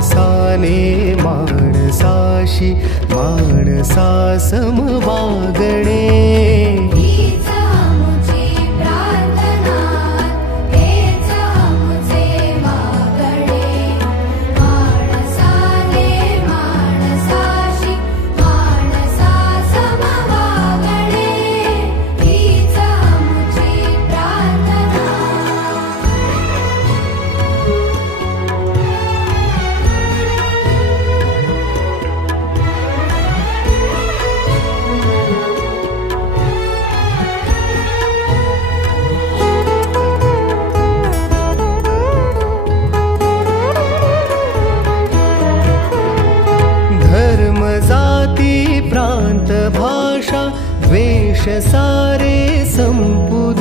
माणसाने माणसाशी माणसा सम वागणे। जाती प्रांत भाषा द्वेष सारे संपुद